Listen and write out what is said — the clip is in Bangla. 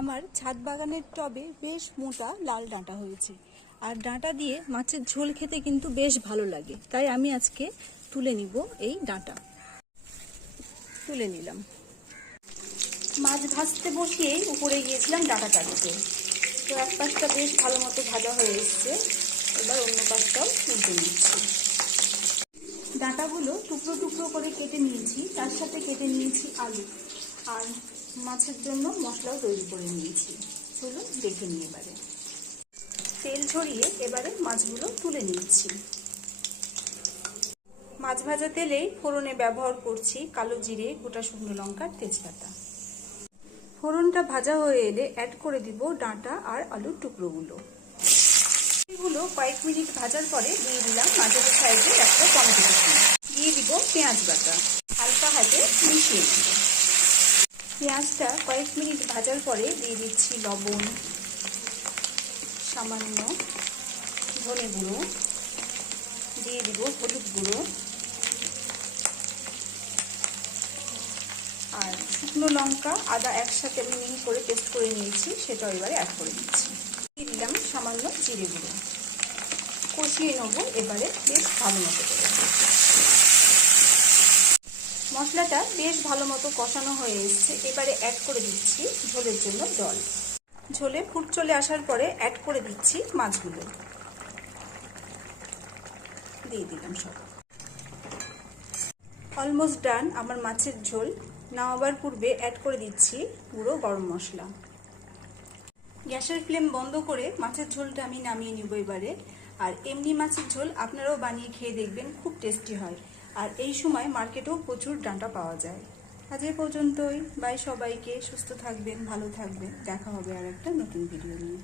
আমার ছাদ বাগানের টবে বেশ মোটা লাল ডাঁটা হয়েছে, আর ডাঁটা দিয়ে মাছের ঝোল খেতে কিন্তু বেশ ভালো লাগে। তাই আমি আজকে তুলে নিব এই ডাঁটা। তুলে নিলাম। মাছ ভাজতে বসিয়েই উপরে গিয়েছিলাম ডাঁটা কাটতে। তো এক পাশটা বেশ ভালো মতো ভাজা হয়ে এসছে, এবার অন্য পাশটাও তুলতে নিচ্ছি। ডাঁটাগুলো টুকরো টুকরো করে কেটে নিয়েছি, তার সাথে কেটে নিয়েছি আলু, আর মাছের জন্য মশলাও তৈরি করে নিয়েছি। চলো দেখে নিয়ে এবারে তেল ছড়িয়ে এবারে মাছগুলো তুলে নিচ্ছি। মাছ ভাজা তেলেই ফোড়নে ব্যবহার করছি কালো জিরে, গোটা শুকনো লঙ্কা, তেজপাতা। ফোড়নটা ভাজা হয়ে এলে অ্যাড করে দিব ডাঁটা আর আলুর টুকরোগুলো। এগুলো কয়েক মিনিট ভাজার পরে দিয়ে দিলাম মাঝারি সাইজের একটা টমেটো কুচি। দিয়ে দিব পেঁয়াজ বাটা, হালকা হাতে মিশিয়ে দিব। পেঁয়াজটা কয়েক মিনিট ভাজার পরে দিয়ে দিচ্ছি লবণ, সামান্য ধনে গুঁড়ো, দিয়ে দিব হলুদ গুঁড়ো, আর শুকনো লঙ্কা আদা একসাথে আমি মিহি করে পেস্ট করে নিয়েছি, সেটাও এবারে অ্যাড করে দিচ্ছি। দিয়ে দিলাম সামান্য জিরে গুঁড়ো। কষিয়ে নেব এবারে বেশ ভালো মতো করে। মশলাটা বেশ ভালো মতো কষানো হয়ে এসছে, এবারে অ্যাড করে দিচ্ছি ঝোলের জন্য জল। ঝোলে ফুট চলে আসার পরে অ্যাড করে দিচ্ছি মাছগুলো। দিয়ে দিলাম সব। অলমোস্ট ডান আমার মাছের ঝোল। নামাবার পূর্বে অ্যাড করে দিচ্ছি গুঁড়ো গরম মশলা। গ্যাসের ফ্লেম বন্ধ করে মাছের ঝোলটা আমি নামিয়ে নিব এবারে। আর এমনি মাছের ঝোল আপনারাও বানিয়ে খেয়ে দেখবেন, খুব টেস্টি হয়। আর এই সময় মার্কেটেও প্রচুর ডাঁটা পাওয়া যায়। আজ এ পর্যন্তই। বাই সবাইকে। সুস্থ থাকবেন, ভালো থাকবেন। দেখা হবে আর একটা নতুন ভিডিও নিয়ে।